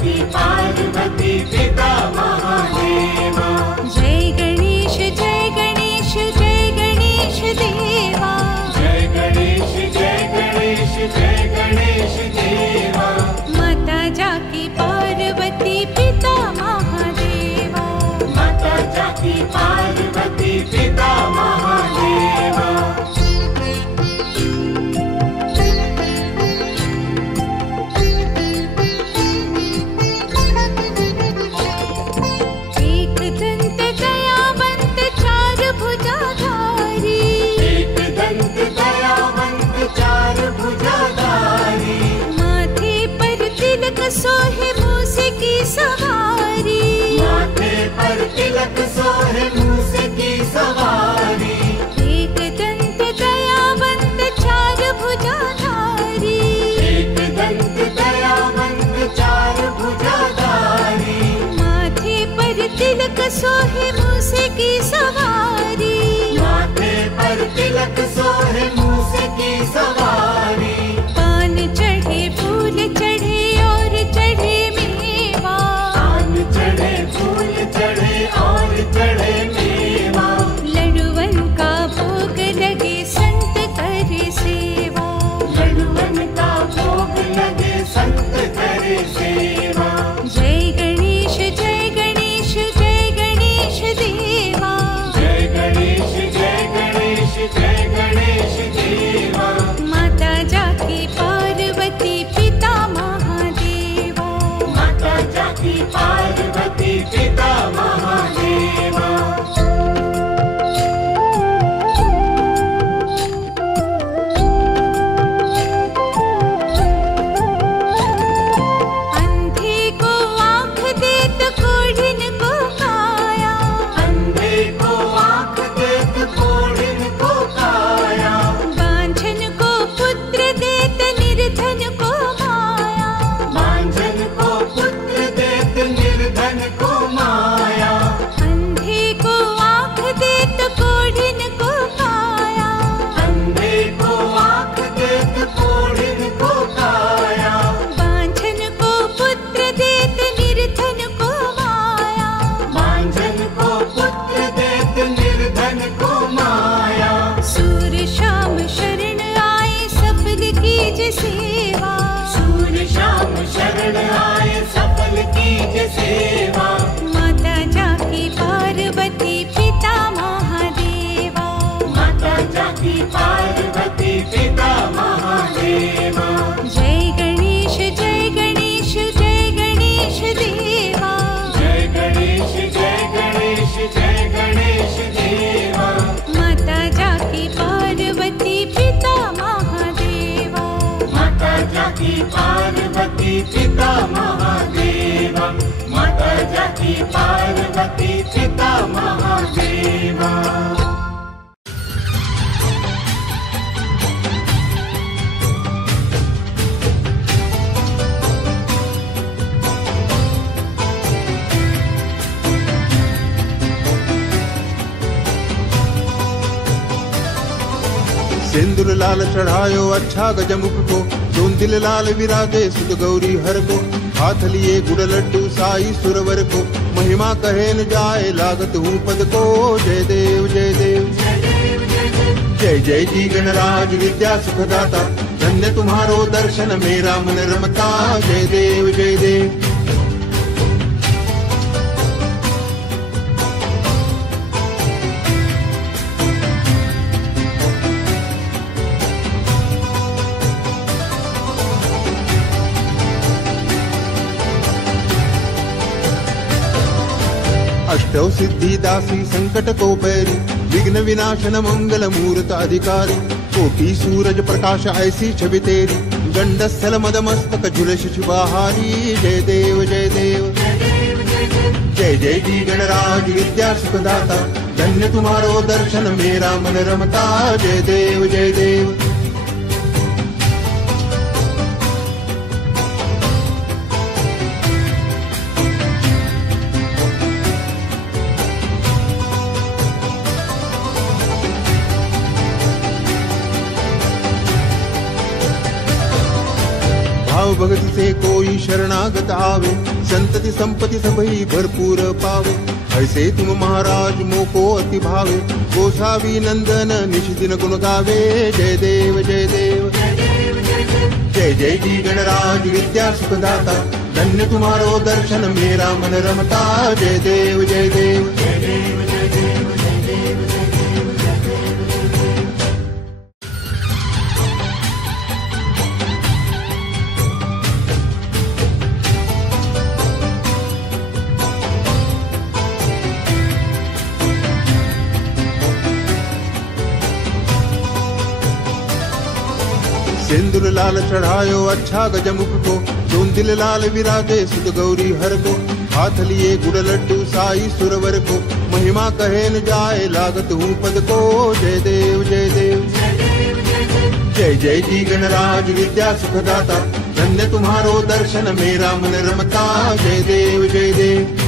जाकी पार्वती पिता महादेवा। जय गणेश जय गणेश जय गणेश देवा। जय गणेश जय गणेश जय गणेश देवा। माता जाकी पार्वती पिता महादेवा। माता जाकी पार्वती पिता महादेवा। सोहे मूसे की सवारी। माथे पर तिलक सोहे मूसे की सवारी। एक दंत दयावंत चार भुजाधारी। एक दंत दयावंत चार भुजाधारी। माथे पर तिलक सोहे मूसे की सवारी। माथे पर तिलक सोहे मूसे की सवारी। पान चढ़े फूल चढ़े चढ़े मेवा। पान चढ़े फूल चढ़े और चढ़े मेवा। लड्डुवन का भोग लगे संत करे सेवा। लड्डुवन का भोग लगे संत करे सेवा। जय गणेश जय गणेश जय गणेश देवा। जय गणेश जय गणेश जय गणेश देवा। माता जाकी पार्वती पिता जाकी पार्वती पिता महादेवा। अंधे को आँख देत कोढ़िन को काया। अंधे को आँख देत कोढ़िन को काया। बांझन को पुत्र देत निर्धन को माया। बांझन को निर्धन को माया। अंधे को आँख देत कोढ़िन को काया। अंधे को आँख देत कोढ़िन को काया। बांझन को पुत्र देत निर्धन को माया। बांझन को पुत्र देत निर्धन को माया। सूर शाम शरण आए सफल कीजे सेवा। सूर शाम शरण आए सफल कीजे सेवा। माता जाकी पार्वती पिता महादेवा। माता जाकी पार्वती पिता महादेवा। जय गणेश जय गणेश जय गणेश देवा। जय गणेश जय गणेश जय गणेश देवा। माता जाकी पार्वती पिता महादेवा। माता जाकी पार्वती पिता महादेवा। माता जाकी पार्वती पिता महादेवा। सिंदूर लाल चढ़ायो अच्छा गजमुख को। चोंदिल लाल विराजे सुत गौरी हर को। हाथ लिए गुड़ लड्डू साई सुरवर को। महिमा कहे न जाए लागत हूँ पद को। जय देव जय देव जय जय जी गणराज विद्या सुखदाता। धन्य तुम्हारो दर्शन मेरा मन रमता। जय देव जय देव। अष्टौ सिद्धि दासी संकट को पैरी। विघ्न विनाशन मंगल मूर्त अधिकारी। कोटि सूरज प्रकाश ऐसी छवि तेरी। गंडस्थल मद मस्तक झुलस शुभाहारी। जय देव जय देव जय जय जी गणराज विद्या सुखदाता। धन्य तुम्हारो दर्शन मेरा मन रमता। जय देव जय देव। भाव भक्ति से कोई शरणागत आवे। संतति संपत्ति सबही भरपूर पावे। ऐसे तुम महाराज मोको अति भावे, गोसावी नंदन निश दिन गुण गावे। जय देव जय देव जय जय जी गणराज विद्या सुखदाता, धन्य तुम्हारो दर्शन मेरा मन रमता। जय देव जय देव जय देव जय देव जय देव जय देव जय देव। सिंदूर लाल चढ़ायो अच्छा गजमुख को, चोंदिल लाल विराजे सुत गौरी हर को। हाथ लिए गुड़ लड्डू साई सुरवर को, महिमा कहे न जाए लागत हूँ पद को। जय देव जय देव जय जय जी गणराज विद्या सुखदाता, धन्य तुम्हारो दर्शन मेरा मन रमता। जय देव जय देव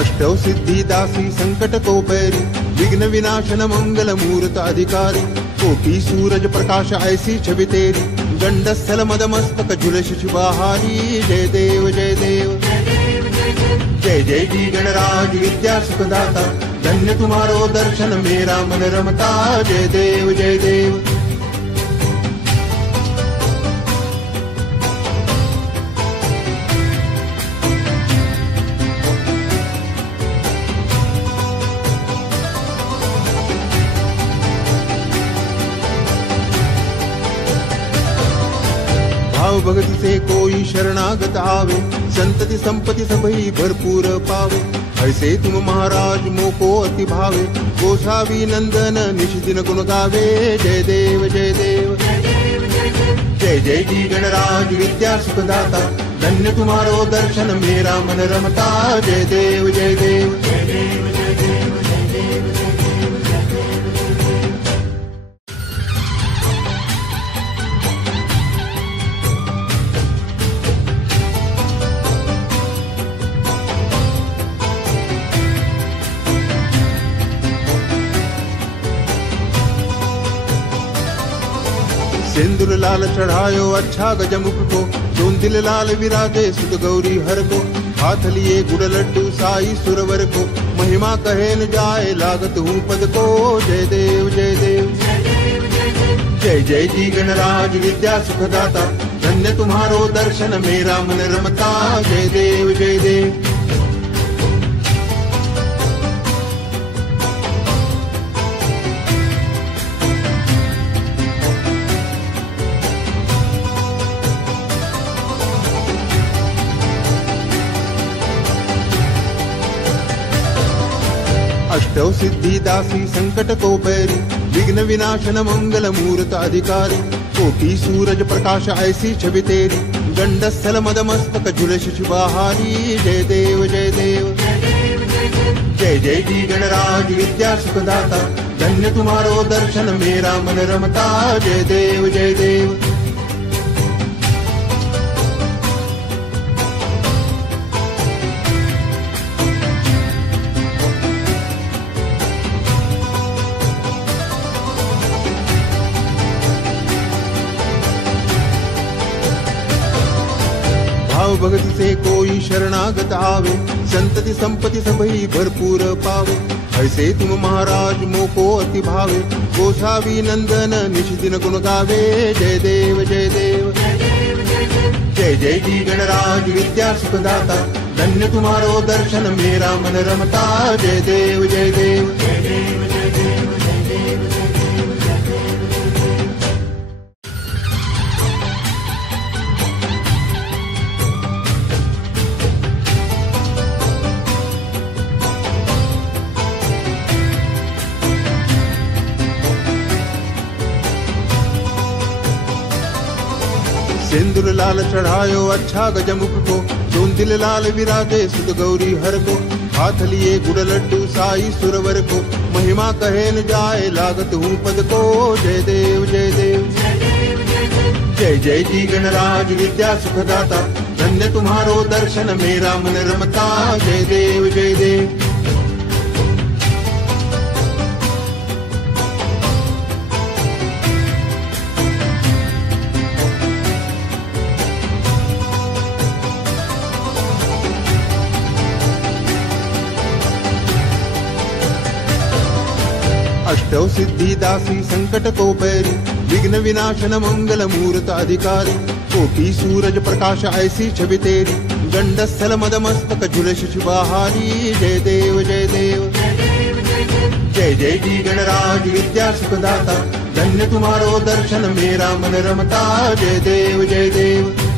अष्टौ सिद्धि दासी संकट को पैरी, विघ्न विनाशन मंगल मूर्त अधिकारी। कोटि सूरज प्रकाश ऐसी छवि तेरी, गंडस्थल मद मस्तक झुलस शिवाहारी। जय देव जय देव जय जय जी गणराज विद्या सुखदाता, धन्य तुम्हारो दर्शन मेरा मन रमता। जय देव जय देव भाव भक्ति से कोई शरणागत आवे, संतति संपत्ति सबही भरपूर पावे। ऐसे तुम महाराज मोको अति भावे, गोसावी नंदन निश दिन गुण गावे। जय देव जय देव जय जय जी गणराज विद्या सुखदाता, धन्य तुम्हारो दर्शन मेरा मन रमता। जय देव जय देव जय देव जय देव जय देव जय देव जय देव। सिंदूर लाल चढ़ायो अच्छा गजमुख को, चोंदिल लाल विराजे सुत गौरी हर को। हाथ लिए गुड़ लड्डू साई सुरवर को, महिमा कहे न जाए लागत हूँ पद को। जय देव जय देव जय जय जी गणराज विद्या सुखदाता, धन्य तुम्हारो दर्शन मेरा मन रमता। जय देव जय देव अष्टौ सिद्धि दासी संकट को पैरी, विघ्न विनाशन मंगल मूर्त अधिकारी। कोटि सूरज प्रकाश ऐसी छवि तेरी, गंडस्थल मद मस्तक झुलस शिवाहारी। जय देव जय देव जय जय जी गणराज विद्या सुखदाता, धन्य तुम्हारो दर्शन मेरा मन रमता। जय देव जय देव भाव भक्ति से कोई शरणागत आवे, संतति संपत्ति सबही भरपूर पावे। ऐसे तुम महाराज मोको अति भावे, गोसावी नंदन निश दिन गुण गावे। जय देव जय देव जय जय जी गणराज विद्या सुखदाता, धन्य तुम्हारो दर्शन मेरा मन रमता। जय देव जय देव जय देव जय देव जय देव जय देव जय देव जय देव। सिंदूर लाल चढ़ायो अच्छा गजमुख को, चोंदिल लाल विराजे सुत गौरी हर को। हाथ लिए गुड़ लड्डू साई सुरवर को, महिमा कहे न जाए लागत हूँ पद को। जय देव जय देव जय जय जी गणराज विद्या सुखदाता, धन्य तुम्हारो दर्शन मेरा मन रमता। जय देव जय देव। अष्टौ सिद्धि दासी संकट को पैरी, विघ्न विनाशन मंगल मूर्त अधिकारी। कोटि सूरज प्रकाश ऐसी छवि तेरी, गंडस्थल मद मस्तक झुलस शिवाहारी। जय देव जय देव। जय जय जी गणराज विद्या सुखदाता, धन्य तुम्हारो दर्शन मेरा मन रमता। जय देव जय देव।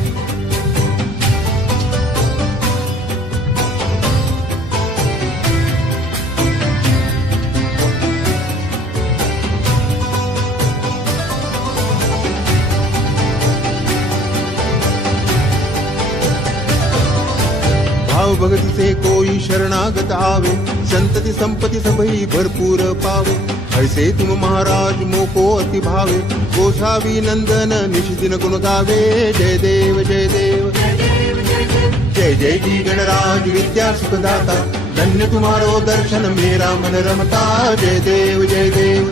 भाव भक्ति से कोई शरणागत आवे, संतति संपत्ति सबही भरपूर पावे। ऐसे तुम महाराज मोको अति भावे, गोसावी नंदन निश दिन गुण गावे। जय देव जय देव। जय जय जी गणराज विद्या सुखदाता, धन्य तुम्हारो दर्शन मेरा मन रमता। जय देव जय देव।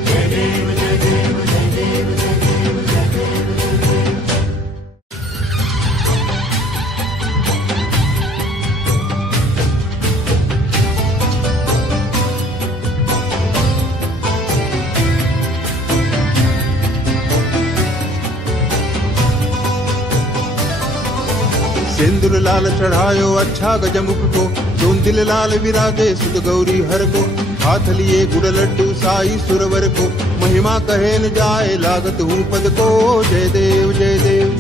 सिंदूर लाल चढ़ायो अच्छा गजमुख को, चोंदिल लाल विराजे सुत गौरी हर को। हाथ लिए गुड़ लड्डू साई सुरवर को, महिमा कहे न जाए लागत हूँ पद को। जय देव जय देव।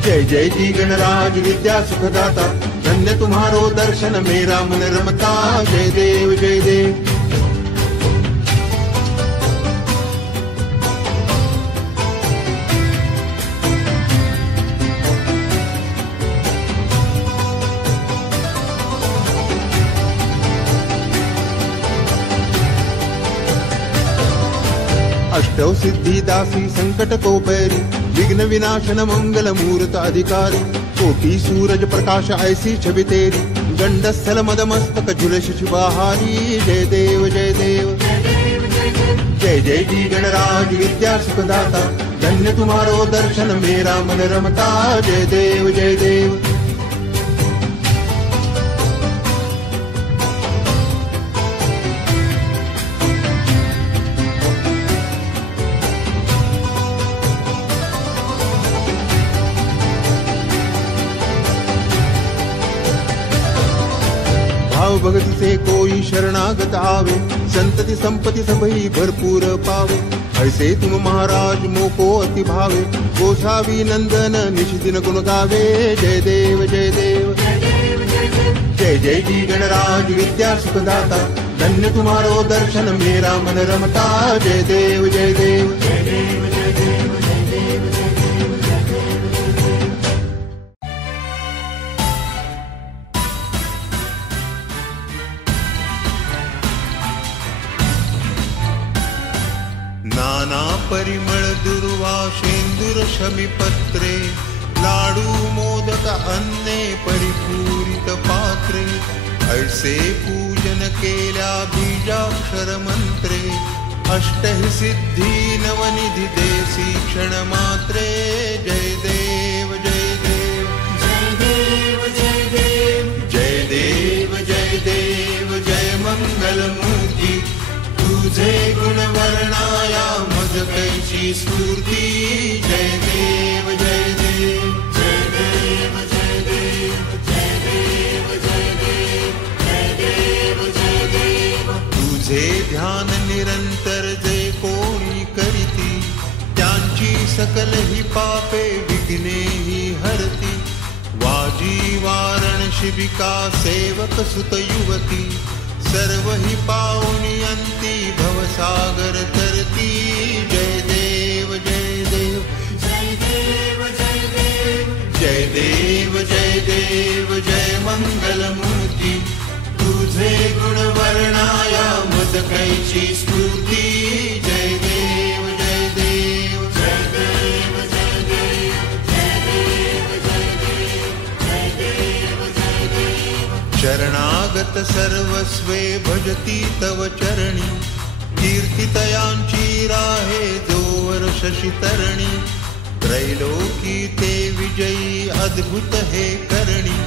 जय जय जी गणराज विद्या सुखदाता, धन्य तुम्हारो दर्शन मेरा मन रमता। जय देव जय देव। अष्टौ सिद्धि दासी संकट को पैरी, विघ्न विनाशन मंगल मूर्त अधिकारी। कोटि सूरज प्रकाश ऐसी छवि तेरी, गंडस्थल मद मस्तक झुलस शिवाहारी। जय देव जय देव। जय जय जी गणराज विद्या सुखदाता, धन्य तुम्हारो दर्शन मेरा मन रमता। जय देव जय देव। भाव भक्ति से कोई शरणागत आवे, संतति संपत्ति सबही भरपूर पावे। ऐसे तुम महाराज मोको अति भावे, गोसावी नंदन निश दिन गुण गावे। जय देव जय देव। जय जय जी गणराज विद्या सुखदाता, धन्य तुम्हारो दर्शन मेरा मन रमता। जय देव जय देव। नाना परिमळ दुर्वा शेंदूर शमीपत्रे, लाडू मोदक अन्ने परिपूरित पात्रे। ऐसे पूजन केल्या बीजाक्षर मंत्रे, अष्टहि सिद्धी नवनिधि देसी क्षण मात्रे। जय देव जय देव। जय देव जय देव। जय देव जय देव। जय मंगल मूर्ती, तुझे गुण वर्णाया मज कैची स्फूर्ती। जय देव जय देव। जय देव जय देव। जय देव जय देव। जय देव जय देव। तुझे ध्यान निरंतर जे कोणी करीती, त्यांची सकल ही पापे विघ्ने ही हरती। वाजी वारण शिबिका सेवक सुत युवती, सर्व ही पावनी अंती भवसागर तरती। जय देव जय देव। जय देव जय देव। जय देव जय देव। जय मंगल मूर्ती, तुझे गुण वर्णाया मज कैची स्फूर्ती। जय देव जय देव। जय देव जय शरणागत सर्वस्वे भजती तव चरणी, कीर्तितयांची राहे जोवर शशितरणी, त्रैलोकी ते विजयी अद्भुत हे करणी,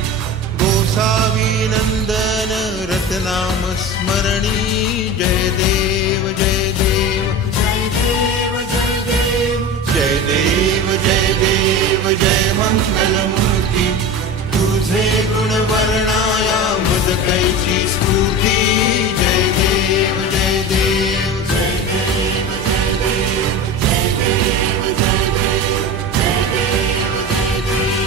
गोसावी नंदन रतनाम स्मरणी, जय देव जय देव जय देव जय देव जय देव जय देव जय मंगलमूर्ती, तुझे गुण वर्णाया मज कैची स्फूर्ती, जय देव जय देव जय देव जय देव जय देव जय देव जय देव जय देव।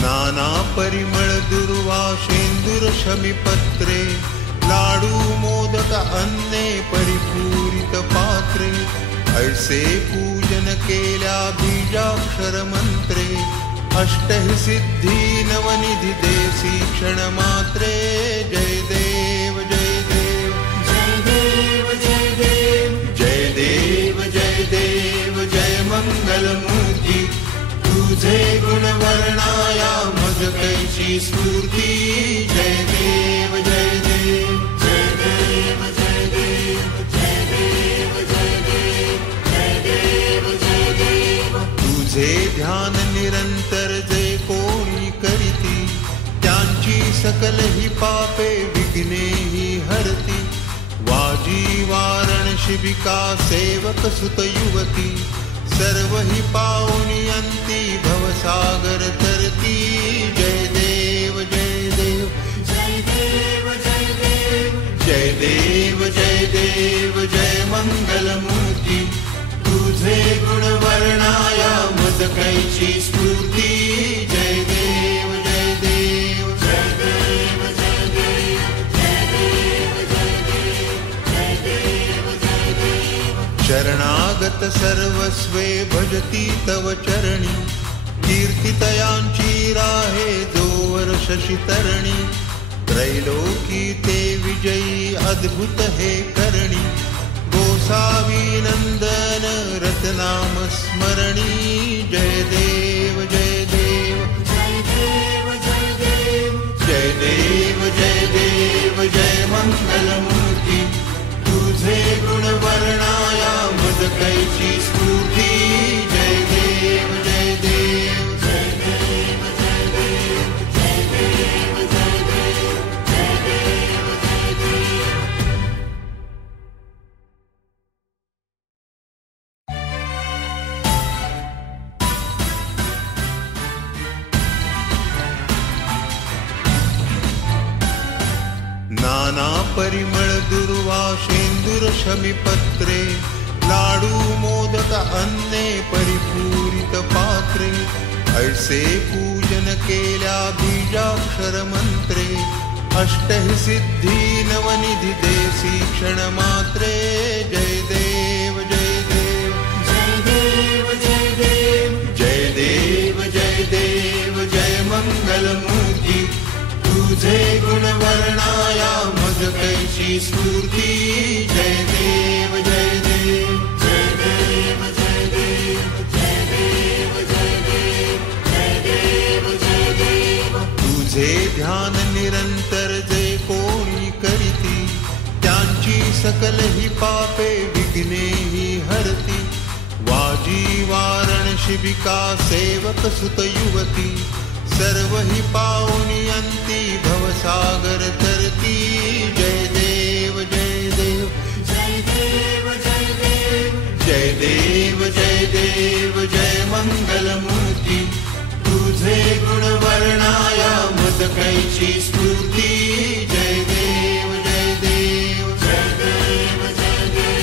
नाना परिमळ दुर्वा शेंदूर शमीपत्रे, लाडू मोदक अन्ने परिपूरित पात्रे, ऐसे पूजन केल्या बीजाक्षर मंत्रे, अष्टहि सिद्धी नवनिधी देसी क्षण मात्रे, जय देव जय देव जय देव जय देव जय देव जय देव जय मंगलमूर्ती, तुझे गुण वर्णाया मज कैची स्फूर्ती, जय देव जय देव जय देव जय देव जय देव जय देव जय देव जय देव। तुझे ध्यान निरंतर जे कोणी करीती, त्यांची सकल ही पापे विघ्ने ही हरती, वाजी वारण शिबिका सेवक सुत युवती, सर्व ही पावनी अंती भवसागर तरती, जय देव जय देव जय देव जय देव जय देव जय देव जय मंगलमूर्ती, तुझे गुण वर्णाया मज कैची स्फूर्ती, जय देव जय देव जय देव जय देव जय देव जय देव जय देव जय देव। शरणागत सर्वस्वे भजती तव चरणी, कीर्तितयांची राहे जोवर शशितरणी, त्रैलोकी ते विजयी अद्भुत हे करणी, गोसावी नंदन रतनाम स्मरणी, जय देव जय देव जय देव जय देव जय देव जय देव जय मंगलमूर्ती, तुझे गुण वर्णाया मज कैची स्फूर्ती, जय देव जय देव जय देव जय देव जय देव जय देव जय देव जय देव। नाना परिमळ दुर्वा शेंदूर शमीपत्रे, लाडू मोदक अन्ने परिपूरित पात्रे, ऐसे पूजन केल्या बीजाक्षर मंत्रे, अष्टहि सिद्धी नवनिधी देसी क्षण मात्रे, जय देव जय देव जय देव जय देव जय देव जय देव जय मंगलमूर्ती, तुझे गुण वर्णाया मज कैची स्फूर्ती, जय देव जय देव जय देव जय देव जय देव जय देव जय देव जय देव। तुझे ध्यान निरंतर जे कोणी करीती, त्यांची सकल ही पापे विघ्ने ही हरती, वाजी वारण शिबिका सेवक सुत युवती, सर्व ही पावनी अंती भवसागर तरती, जय देव जय देव जय देव जय देव जय देव जय देव जय मंगलमूर्ती, तुझे गुण वर्णाया मज कैची स्फूर्ती, जय देव जय देव जय देव जय देव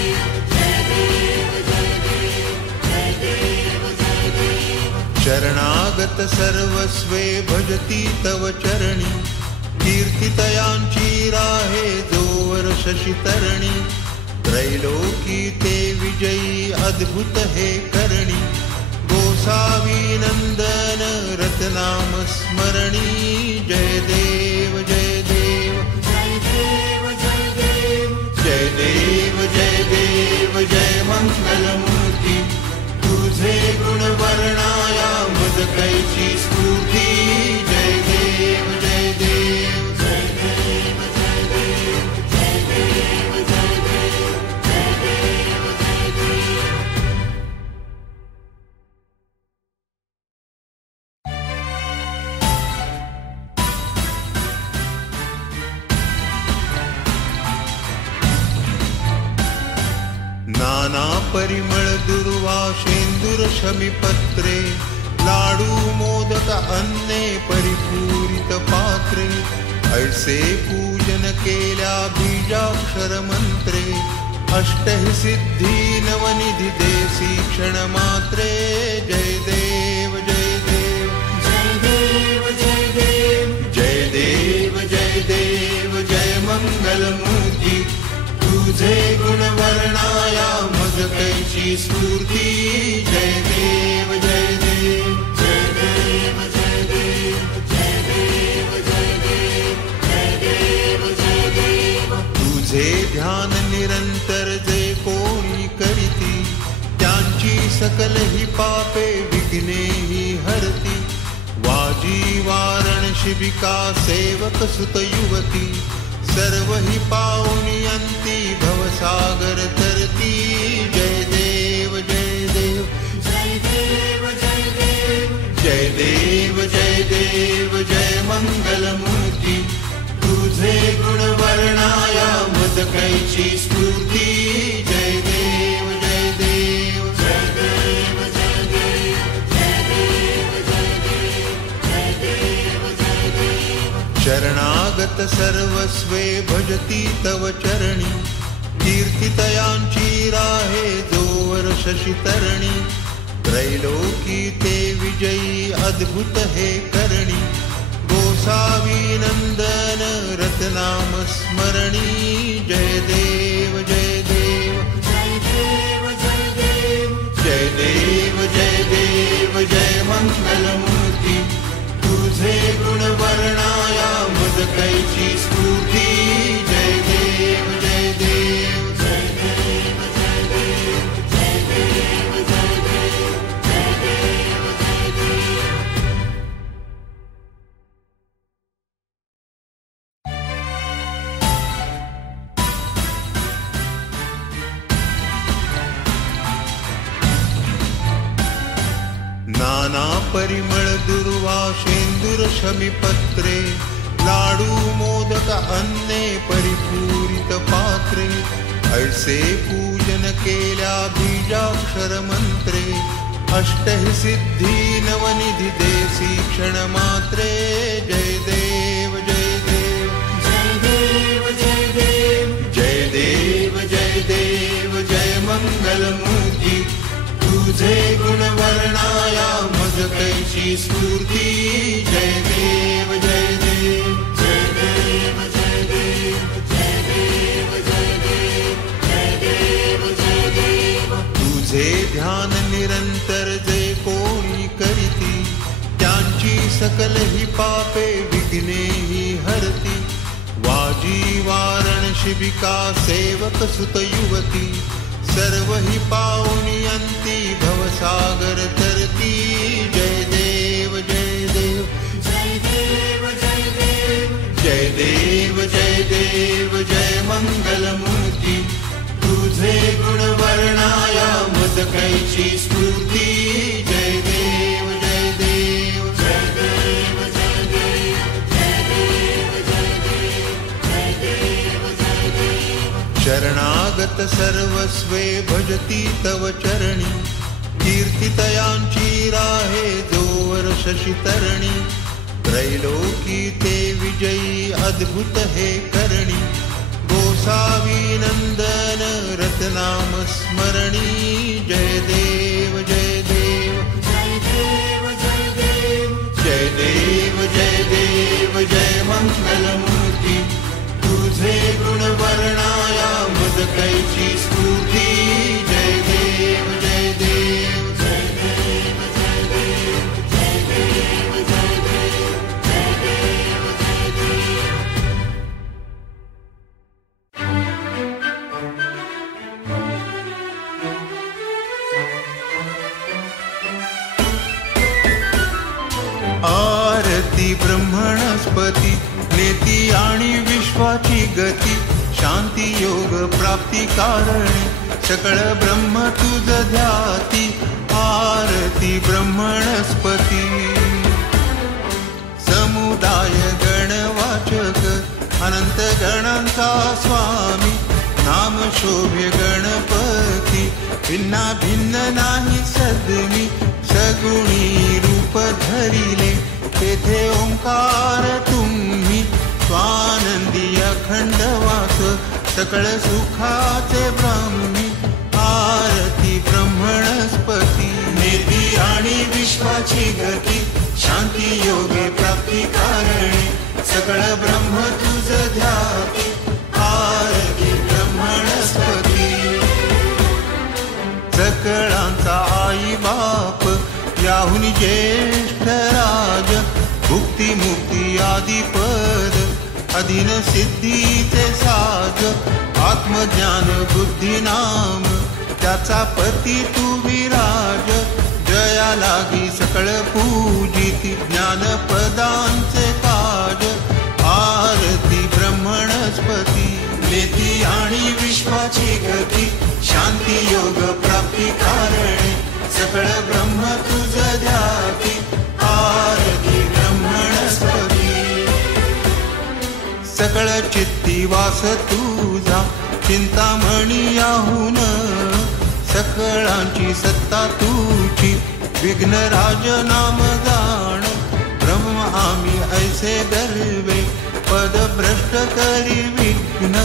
जय देव जय देव जय देव जय देव। शरणागत सर्वस्वे भजती तव चरणी, कीर्तितयांची राहे जोवर शशितरणी, त्रैलोकी ते विजयी अद्भुत हे करणी, गोसावी नंदन रतनाम स्मरणी, जय देव जय देव जय देव परिमळ दुर्वा शेंदूर शमीपत्रे लाडू मोदक अन्ने परिपूरित पात्रे ऐसे पूजन केल्या बीजाक्षर मंत्रे अष्टहि सिद्धी नवनिधी देसी क्षण मात्रे जय देव जय देव जय देव जय देव जय देव जय देव जय मंगलमूर्ती तुझे गुण वर्णाया मज कैची स्फूर्ती जय देव जय देव जय देव जय देव जय देव जय देव जय देव जय देव तुझे ध्यान निरंतर जे कोणी करीती त्यांची सकल ही पापे विघ्ने ही हरती वाजी वारण शिबिका सेवक सुत युवती सर्व ही पावनी अंती भवसागर तरती जय देव जय देव जय देव जय देव जय देव जय देव जय मंगलमूर्ती तुझे गुण वर्णाया मज कैची स्फूर्ती जय देव जय देव जय देव जय देव जय देव जय देव जय देव जय देव शरणागत सर्वस्वे भजती तव चरणी कीर्तितयांची राहे जोवर शशितरणी त्रैलोकी ते विजयी अद्भुत हे करणी गोसावी नंदन रतनाम स्मरणी जय देव जय देव जय देव जय देव जय देव जय देव जय मंगलमूर्ती तुझे गुण वर्णाया मज कैची स्फूर्ती जय देव जय देव जय देव जय देव जय देव जय देव जय देव जय देव नाना परिमळ दुर्वा शेंदूर शमीपत्रे लाडू मोदक अन्ने परिपूरित पात्रे ऐसे पूजन केल्या बीजाक्षर मंत्रे अष्टहि सिद्धी नवनिधी देसी क्षण मात्रे जय देव जय देव जय देव जय देव जय देव जय देव जय मंगलमूर्ती तुझे गुण वर्णाया मज कैची स्फूर्ती जय देव जय देव जय देव जय देव जय देव जय देव जय देव जय देव तुझे ध्यान निरंतर जे कोणी करीती त्यांची सकल ही पापे विघ्ने ही हरती वाजी वारण शिबिका सेवक सुत युवती सर्व ही पावनी अंती भवसागर तरती जय देव जय देव जय देव जय देव जय देव जय देव जय मंगलमूर्ती तुझे गुण वर्णाया मज कैची स्फूर्ती जय देव जय देव जय देव जय देव जय देव जय देव जय देव जय देव शरणागत सर्वस्वे भजती तव चरणी कीर्तितयांची राहे जोवर शशितरणी त्रैलोकी ते विजयी अद्भुत हे करणी गोसावी नंदन रतनाम स्मरणी जय देव जय देव जय देव जय देव जय देव जय देव जय मंगलमूर्ती तुझे गुण वर्णाया मज कैची स्फूर्ती जय देव जय देव जय देव जय देव जय देव जय देव जय देव जय देव आरती ब्रह्मणस्पती नेती आणि विश्वाची गती शांती योग प्राप्ती कारणे सकळ ब्रह्म तुझ ध्याती आरती ब्रह्मणस्पती समुदाय गणवाचक अनंत गणांचा स्वामी नाम शोभे गणपती भिन्ना भिन्न नाही सद्मी सगुणी रूप धरिले तेथे ओंकार तुम्ही स्वानंदी अखंड वास सकळ सुखाचे ब्राह्मी आरती ब्रह्मणस्पती नेती आणि विश्वाची गती शांती योगे प्राप्ती कारणे सकळ ब्रह्म तुझ ध्याती आरती ब्रह्मणस्पती सकळांचा आई बाप याहुनी ज्येष्ठ राज भुक्ती मुक्ती आदिपद अधीन सिद्धीचे साज आत्मज्ञान बुद्धी नाम त्याचा पती तू विराज जया लागी सकळ पूजिती ज्ञानपदांचे काज आरती ब्रह्मणस्पती नेती आणि विश्वाची गती शांती योग प्राप्ती कारणे सकळ ब्रह्म तुझ ध्याती आरती ब्रह्मणस्पती सकळ चित्ती वास तुझा चिंतामणी याहून सकळांची सत्ता तुझी विघ्नराज नाम गाण ब्रह्म आम्ही ऐसे गर्वे पद भ्रष्ट करी विघ्न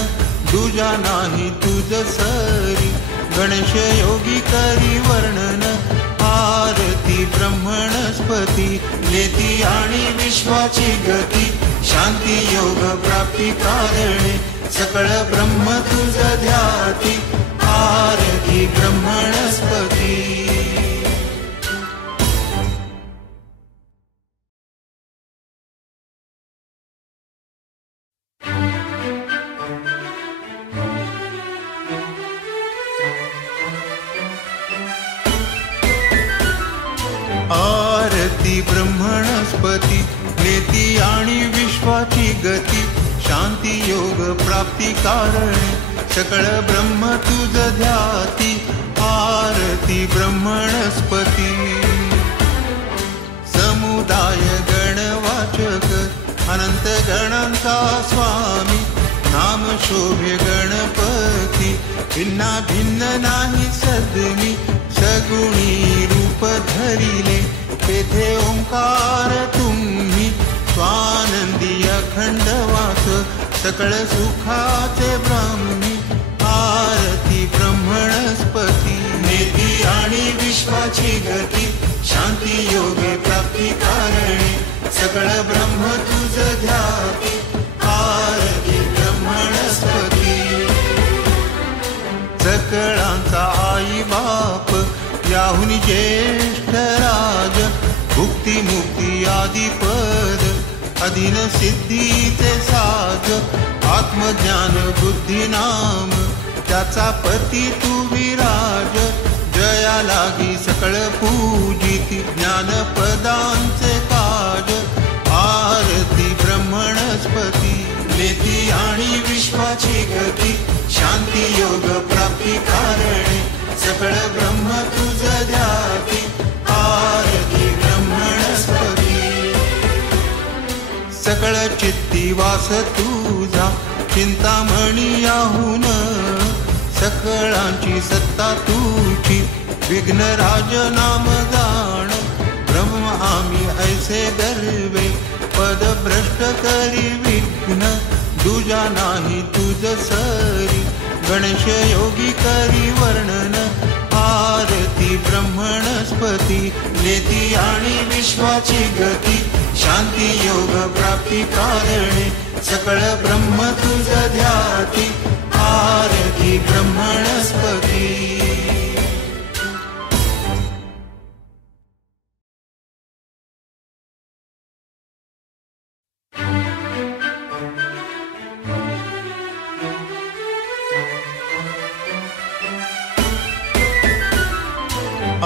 तुझा नाही तुझ सरी गणेश योगी करी वर्णन आरती ब्रह्मणस्पती नेती आणि विश्वाची गती शांती योग प्राप्ती कारणे सकळ ब्रह्म तुझ ध्याती आरती ब्रह्मणस्पती आरती ब्रह्मणस्पती नेती आणि विश्वाची गती शांती योग प्राप्ती कारणे सकळ ब्रह्म तुझ ध्याती आरती ब्रह्मणस्पती समुदाय गणवाचक अनंत गणांचा स्वामी नाम शोभे गणपती भिन्ना भिन्न नाही सद्मी सगुणी रूप धरिले तेथे ओंकार तुम्ही स्वानंदी अखंड वास सकळ सुखाचे ब्राह्मी आरती ब्रह्मणस्पती नेती आणि विश्वाची गती शांती योगे प्राप्ती कारणे सकळ ब्रह्म तुझ ध्याती आरती ब्रह्मणस्पती सकळांचा आई बाप याहुनी ज्येष्ठ राज भुक्ती मुक्ती आदिपद अधीन सिद्धीचे साज आत्मज्ञान बुद्धी नाम त्याचा पती तू विराज जया लागी सकळ पूजिती ज्ञानपदांचे काज आरती ब्रह्मणस्पती नेती आणि विश्वाची गती शांती योग प्राप्ती कारणे सकळ ब्रह्म तुझ ध्याती आरती ब्रह्मणस्पती सकळ चित्ती वास तुझा चिंतामणी याहून सकळांची सत्ता तुझी विघ्नराज नाम गाण ब्रह्म आम्ही ऐसे गर्वे पद भ्रष्ट करी विघ्न तुझा नाही तुझ सरी गणेश योगी करी वर्णन आरती ब्रह्मणस्पती नेती आणि विश्वाची गती शांती योग प्राप्ती कारणे सकळ ब्रह्म तुझ ध्याती आरती ब्रह्मणस्पती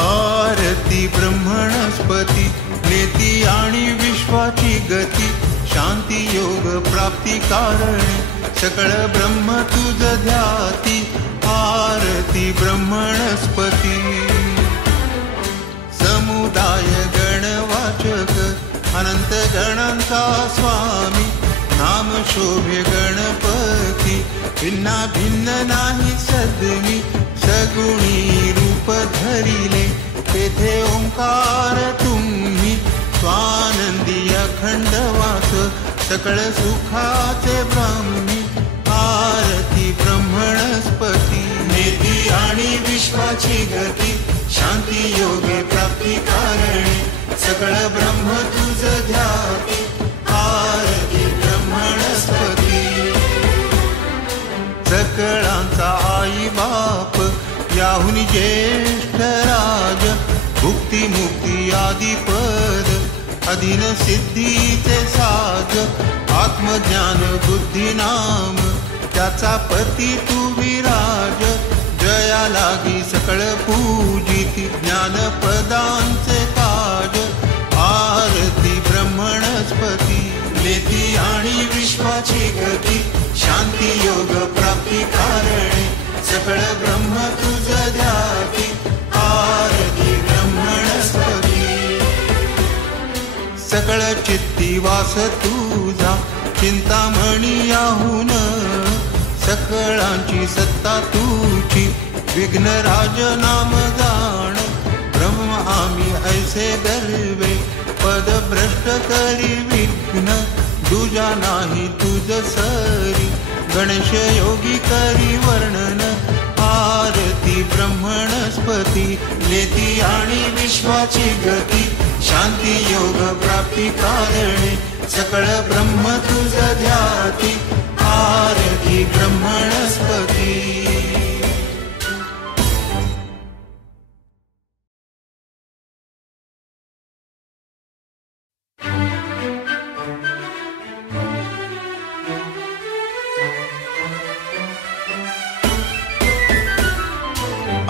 आरती ब्रह्मणस्पती नेती आणि विश्वाची गती शांती योग प्राप्ती कारणे सकळ ब्रह्म तुझ ध्याती आरती ब्रह्मणस्पती समुदाय गणवाचक अनंत गणांचा स्वामी नाम शोभे गणपती भिन्ना भिन्न नाही सद्मी सगुणी रूप धरिले तेथे ओंकार तुम्ही स्वानंदी अखंड वास सकळ सुखाचे ब्राह्मी आरती ब्रह्मणस्पती नेती आणि विश्वाची गती शांती योगे प्राप्ती कारणे सकळ ब्रह्म तुझ ध्याती आरती ब्रह्मणस्पती सकळांचा आई बाप याहुनी ज्येष्ठ राज भुक्ती मुक्ती आदी पद अधीन सिद्धीचे साज आत्मज्ञान बुद्धी नाम त्याचा पती तू विराज जया लागी सकळ पूजिती ज्ञानपदांचे ताज आरती ब्रह्मणस्पती नेती आणि विश्वाची गती शांती योग प्राप्ती कारणे सकळ ब्रह्म तुझ ध्याती आरती ब्रह्मणस्पती सकळ चित्ती वास तुझा चिंतामणी याहून सकळांची सत्ता तुझी विघ्नराज नाम जाण ब्रह्म आम्ही ऐसे गर्वे पद भ्रष्ट करी विघ्न तुझा नाही तुझ सरी गणेश योगी करी वर्णन आरती ब्रह्मणस्पती नेती आणि विश्वाची गती शांती योग प्राप्ती कारणे सकळ ब्रह्म तुझ ध्याती आरती ब्रह्मणस्पती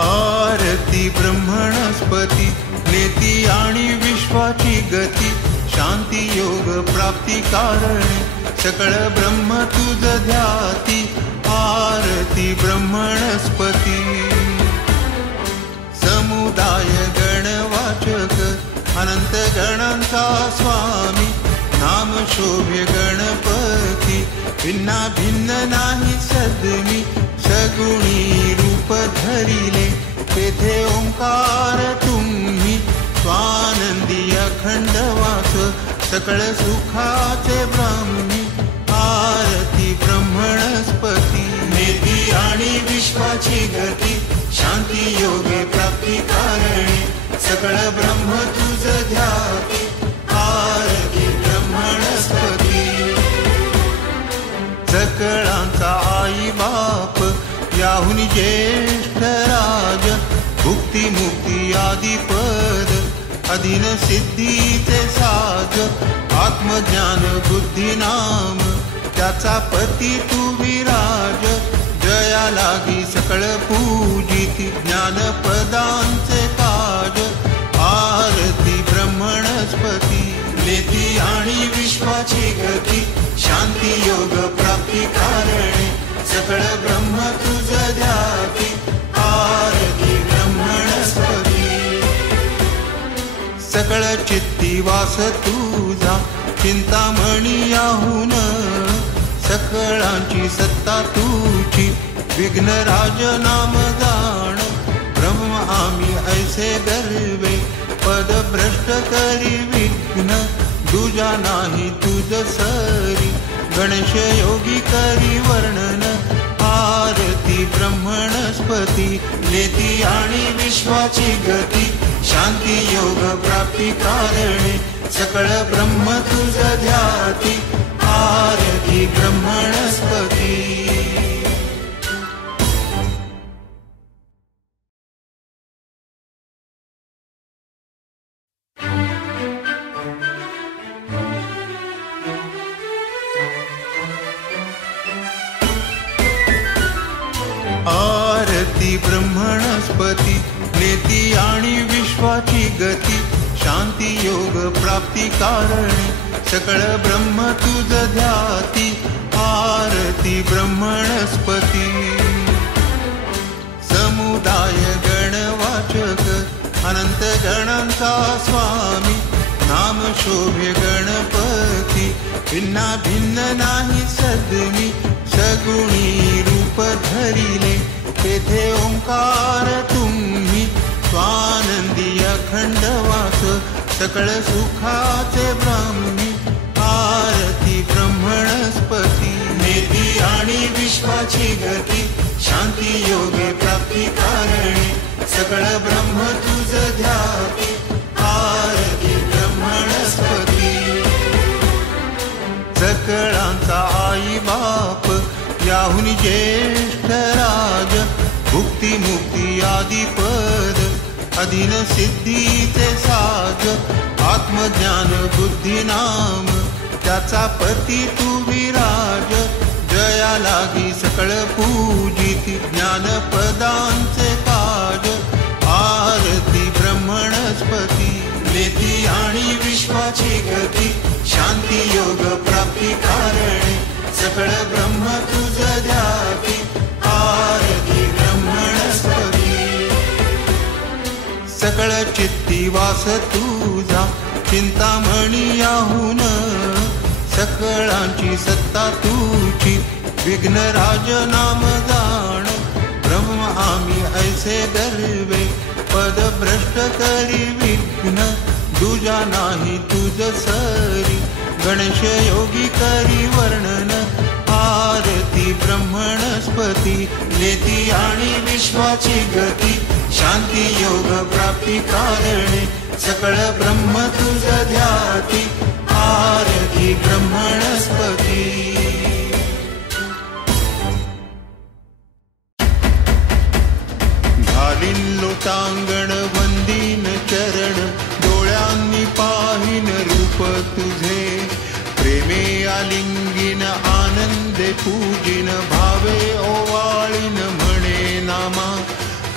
आरती ब्रह्मणस्पती नेती आणि विश्वाची गती शांती योग प्राप्ती कारणे सकळ ब्रह्म तुझ ध्याती आरती ब्रह्मणस्पती समुदाय गणवाचक अनंत गणांचा स्वामी नाम शोभे गणपती भिन्ना भिन्न नाही सद्मी सगुणी रूप धरिले तेथे ओंकार तुम्ही स्वानंदी अखंड वास सकळ सुखाचे ब्राह्मी आरती ब्रह्मणस्पती नेती आणि विश्वाची गती शांती योगे प्राप्ती कारणे सकळ ब्रह्म तुझ ध्याती आरती ब्रह्मणस्पती सकळांचा आई बाप याहुनी ज्येष्ठ राज भुक्ती मुक्ती आदी पद अधीन सिद्धीचे साज आत्मज्ञान बुद्धी नाम त्याचा पती तू विराज जया लागी सकळ पूजिती ज्ञानपदांचे ताज आरती ब्रह्मणस्पती नेती आणि विश्वाची गती शांती योग प्राप्ती कारणे सकळ ब्रह्म तुझ ध्याती आरती ब्रह्मणस्पती सकळ चित्ती वास तुझा चिंतामणी याहून सकळांची सत्ता तुझी विघ्नराज नाम जाण ब्रह्म आम्ही ऐसे गर्वे पद भ्रष्ट करी विघ्न तुझा नाही तुझ सरी गणेश योगी करी वर्णन आरती ब्रह्मणस्पती नेती आणि विश्वाची गती शांती योग प्राप्ती कारणे सकळ ब्रह्म तुझ ध्याती आरती ब्रह्मणस्पती आरती ब्रह्मणस्पती नेती आणि विश्वाची गती शांती योग प्राप्ती कारणे सकळ ब्रह्म तुझ ध्याती आरती ब्रह्मणस्पती समुदाय गणवाचक अनंत गणांचा स्वामी नाम शोभे गणपती भिन्ना भिन्न नाही सद्मी सगुणी रूप धरिले तेथे ओंकार तुम्ही स्वानंदी अखंड वास सकळ सुखाचे ब्राह्मी आरती ब्रह्मणस्पती नेती आणि विश्वाची गती शांती योगे प्राप्ती कारणे सकळ ब्रह्म तुझ ध्याती आरती ब्रह्मणस्पती सकळांचा आई बाप याहुनी ज्येष्ठ राज भुक्ती मुक्ती आदी पद अधीन सिद्धीचे साज आत्मज्ञान बुद्धी नाम त्याचा पती तू विराज जया लागी सकळ पूजिती ज्ञानपदांचे काज आरती ब्रह्मणस्पती नेती आणि विश्वाची गती शांती योग प्राप्ती कारणे सकळ ब्रह्म तुझ ध्याती आरती ब्रह्मणस्पती सकळ चित्ती वास तुझा चिंतामणी याहून सकळांची सत्ता तुझी विघ्नराज नाम जाण ब्रह्म आम्ही ऐसे गर्वे पद भ्रष्ट करी विघ्न दुजा नाही तुझ सरी गणेश योगी करी वर्णन आरती ब्रह्मणस्पती नेती आणि विश्वाची गती शांती योग प्राप्ती कारणे सकळ ब्रह्म तुझ ध्याती आरती ब्रह्मणस्पती घालीन लोटांगण वंदीन चरण डोळ्यांनी पाहिन रूप तुझे प्रेमे आलिंगीन आनंदे पूजिन भावे ओवाळीन म्हणे नामा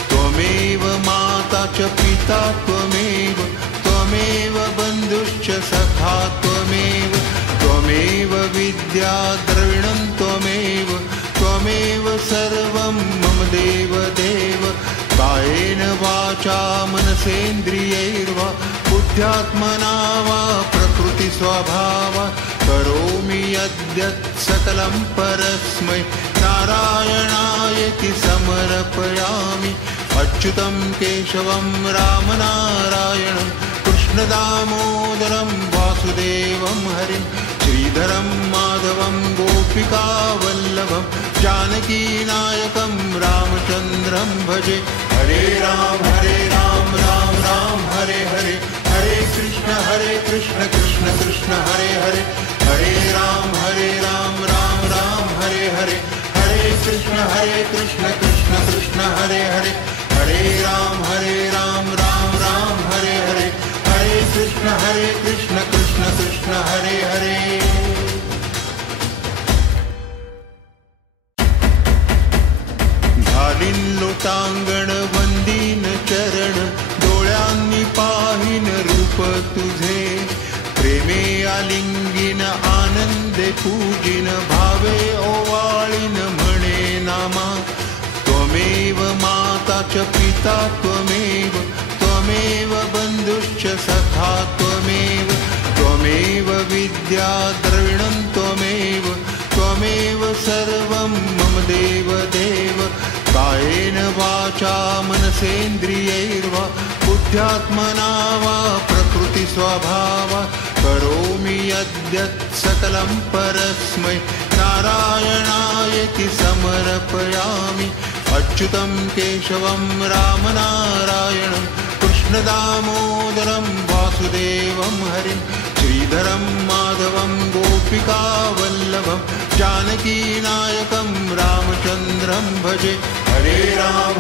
त्वमेव माता च पिता त्वमेव त्वमेव बन्धुश्च सखा त्वमेव त्वमेव विद्या द्रविणं त्वमेव त्वमेव सर्वं मम देव देव कायेन वाचा मनसेन्द्रियैर्वा बुद्ध्यात्मना वा प्रकृति स्वभावा करोमि यद्यत् सकलं परस्मै नारायणायेति समर्पयामि अच्युतं केशवं रामनारायणं कृष्णदामोदरं वासुदेवं हरिं श्रीधरं माधवं गोपिकावल्लभं जानकीनायकं रामचन्द्रं भजे हरे राम राम राम हरे हरे हरे कृष्ण कृष्ण कृष्ण हरे हरे हरे राम राम राम हरे हरे हरे कृष्ण कृष्ण कृष्ण हरे हरे हरे राम राम हरे हरे हरे कृष्ण कृष्ण कृष्ण हरे हरे घालीन लोटांगण वंदीन चरण डोळ्यांनी पाहिन रूप तुझे प्रेमे आलिंगीन आनंदे पूजिन भावे ओवाळीन म्हणे नामा त्वमेव माता च पिता त्वमेव त्वमेव बन्धुश्च सखा त्वमेव त्वमेव विद्या द्रविणं त्वमेव त्वमेव सर्वं मम देव देव कायेन वाचा मनसेन्द्रियैर्वा बुद्ध्यात्मना वा प्रकृति स्वभावा करोमि यद्यत् सकलं परस्मै नारायणायेति समर्पयामि अच्युतं केशवं रामनारायणं कृष्णदामोदरं वासुदेवं हरिं श्रीधरं माधवं गोपिकावल्लभं जानकीनायकं रामचन्द्रं भजे हरे राम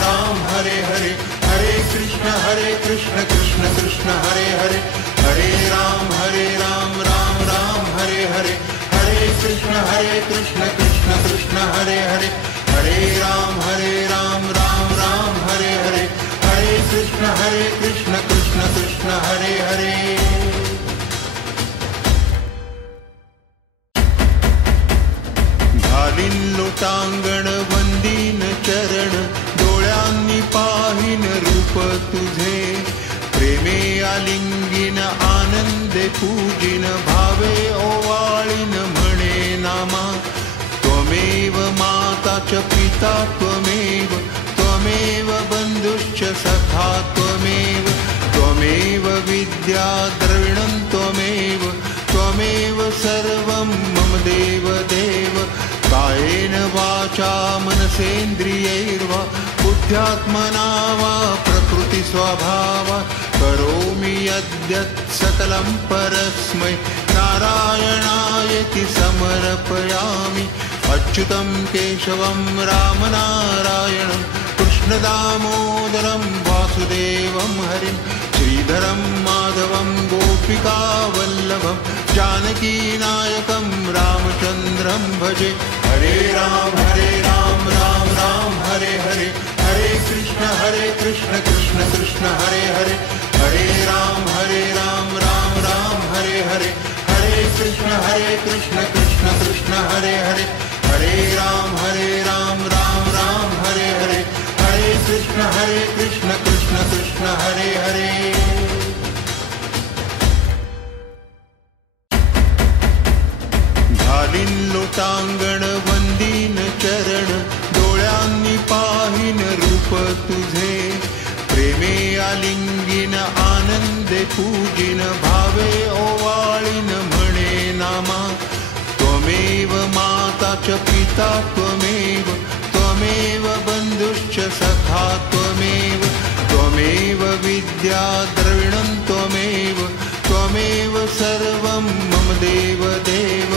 राम हरे हरे हरे कृष्ण कृष्ण कृष्ण हरे हरे हरे राम राम हरे हरे हरे कृष्ण कृष्ण कृष्ण हरे हरे हरे राम राम हरे हरे हरे कृष्ण कृष्ण कृष्ण हरे हरे घालीन लोटांगण वंदीन चरण डोळ्यांनी पाहिन रूप तुझे प्रेमे आलिंगीन आनंदे पूजिन भावे ओवाळीन म्हणे नामा त्वमेव माता च पिता त्वमेव त्वमेव बन्धुश्च सखा त्वमेव त्वमेव विद्या द्रविणं त्वमेव त्वमेव सर्वं मम देव देव कायेन वाचा मनसेन्द्रियैर्वा बुद्ध्यात्मना वा प्रकृतिस्वभावात् करोमि यद्यत् सकलं परस्मै नारायणायेति समर्पयामि अच्युतं केशवं रामनारायणं कृष्णदामोदरं वासुदेवं हरिं श्रीधरं माधवं गोपिकावल्लभं जानकीनायकं रामचन्द्रं भजे हरे राम राम राम हरे हरे हरे कृष्ण कृष्ण कृष्ण हरे हरे हरे राम राम राम हरे हरे हरे कृष्ण कृष्ण कृष्ण हरे हरे हरे राम राम राम हरे हरे हरे कृष्ण कृष्ण कृष्ण हरे हरे घालीन लोटांगण वंदीन चरण डोळ्यांनी पाहीन रूप तुझे प्रेमे आलिंगीन आनंदे पूजिन भावे ओवाळीन म्हणे नामा त्वमेव माता च पिता त्वमेव त्वमेव बन्धुश्च सखा त्वमेव त्वमेव विद्या द्रविणं त्वमेव त्वमेव सर्वं मम देव देव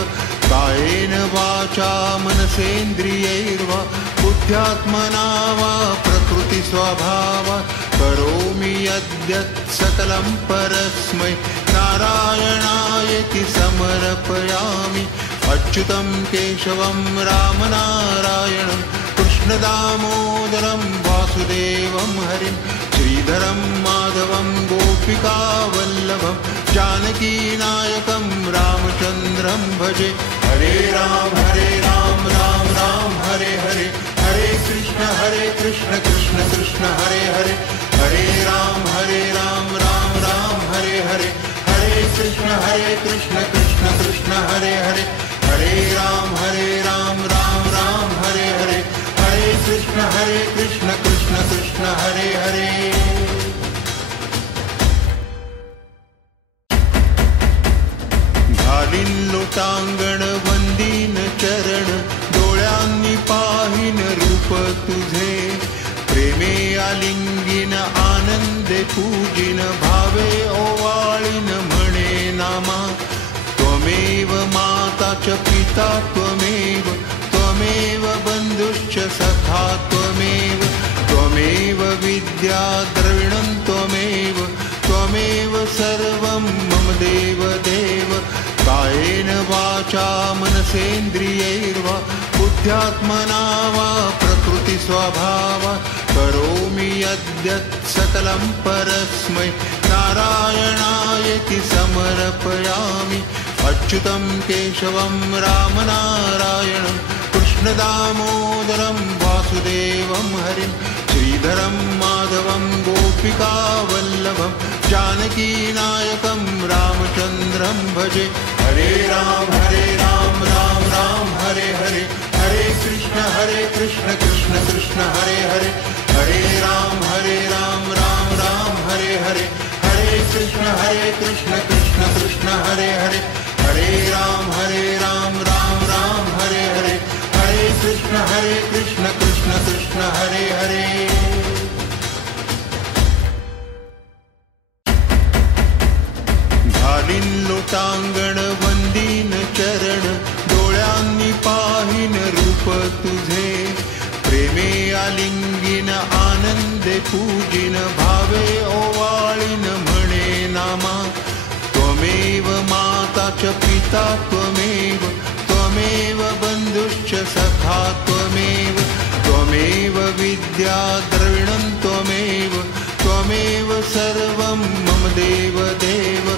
कायेन वाचा मनसेन्द्रियैर्वा बुद्ध्यात्मना वा प्रकृतिस्वभावात् करोमि यद्यत् सकलं परस्मै नारायणायेति समर्पयामि अच्युतं केशवं रामनारायणं कृष्णदामोदरं वासुदेवं हरिं श्रीधरं माधवं गोपिकावल्लभं जानकीनायकं रामचन्द्रं भजे हरे राम राम हरे हरे हरे कृष्ण कृष्ण कृष्ण हरे हरे हरे राम राम राम हरे हरे हरे कृष्ण कृष्ण कृष्ण हरे हरे हरे राम राम राम हरे हरे हरे कृष्ण कृष्ण कृष्ण हरे हरे घालीन लोटांगण वंदीन चरण डोळ्यांनी पाहीन रूप तुझे प्रेमे आलिंगीन आनंदे पूजिन भावे ओवाळीन म्हणे नामा त्वमेव माता च पिता त्वमेव त्वमेव बन्धुश्च सखा त्वमेव त्वमेव विद्या द्रविणं त्वमेव त्वमेव सर्वं मम देव देव कायेन वाचा मनसेन्द्रियैर्वा बुद्ध्यात्मना वा प्रकृतिस्वभावात् करोमि यद्यत् सकलं परस्मै नारायणायेति समर्पयामि अच्युतं केशवं रामनारायणं कृष्णदामोदरं वासुदेवं हरिं श्रीधरं माधवं गोपिकावल्लभं जानकीनायकं रामचन्द्रं भजे हरे राम राम हरे हरे हरे कृष्ण कृष्ण कृष्ण हरे हरे हरे राम राम राम हरे हरे हरे कृष्ण कृष्ण कृष्ण हरे हरे हरे राम राम राम हरे हरे हरे कृष्ण कृष्ण कृष्ण हरे हरे घालीन लोटांगण वंदीन चरण डोळ्यांनी पाहीन रूप तुझे प्रेमे आलिंगीन आनंदे पूजिन भावे ओवाळीन म्हणे नामा त्वमेव माता च पिता त्वमेव त्वमेव बन्धुश्च सखा त्वमेव त्वमेव विद्या द्रविणं त्वमेव त्वमेव सर्वं मम देव देव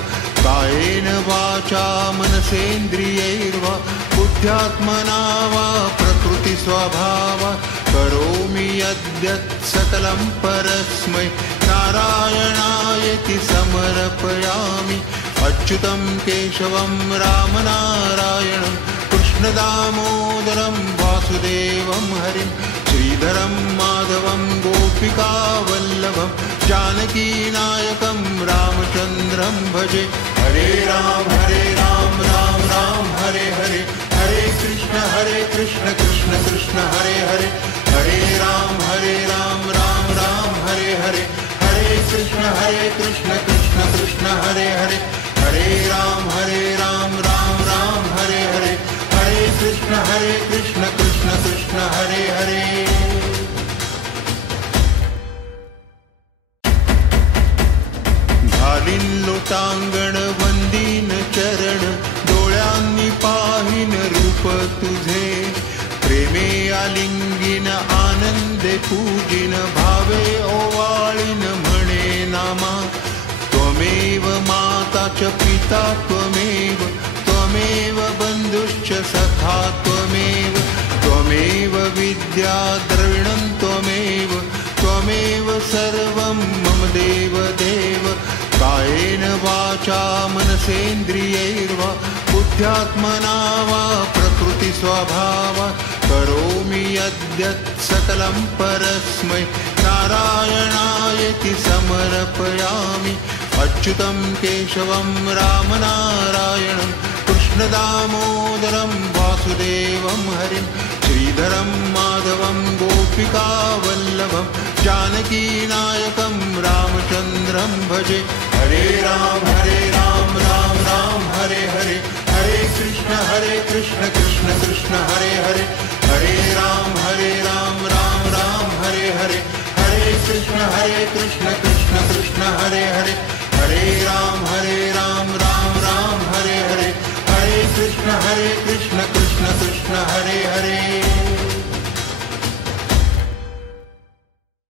कायेन वाचा मनसेन्द्रियैर्वा बुद्ध्यात्मना वा प्रकृतिस्वभावात् करोमि यद्यत् सकलं परस्मै नारायणायेति समर्पयामि अच्युतं केशवं रामनारायणं कृष्णदामोदरं वासुदेवं वासुदेवं हरिं श्रीधरं माधवं गोपिकावल्लभं जानकीनायकं रामचन्द्रं भजे। हरे राम राम राम हरे हरे, हरे कृष्ण कृष्ण कृष्ण हरे हरे, हरे राम राम राम हरे हरे, हरे कृष्ण कृष्ण कृष्ण हरे हरे, हरे राम राम राम हरे हरे, हरे कृष्ण कृष्ण कृष्ण हरे हरे। घालीन लोटांगण वंदीन चरण, डोळ्यांनी पाहिन रूप तुझे, प्रेमे आलिंगीन आनंदे पूजिन, भावे ओवाळीन म्हणे नामा। त्वमेव माता च पिता त्वमेव, त्वमेव बन्धुश्च सखा त्वमेव, त्वमेव विद्या द्रविणं त्वमेव, त्वमेव सर्वं मम देव देव। कायेन वाचा मनसेन्द्रियैर्वा बुद्ध्यात्मना वा प्रकृतिस्वभावात् करोमि यद्यत् सकलं परस्मै नारायणायेति समर्पयामि। अच्युतं केशवं रामनारायणं कृष्णदामोदरं वासुदेवं हरिं श्रीधरं माधवं गोपिकावल्लभं जानकीनायकं रामचन्द्रं भजे। हरे राम राम हरे हरे, हरे कृष्ण कृष्ण कृष्ण हरे हरे, हरे राम राम हरे हरे, हरे कृष्ण कृष्ण कृष्ण हरे हरे, हरे राम राम हरे हरे, हरे कृष्ण कृष्ण कृष्ण हरे हरे।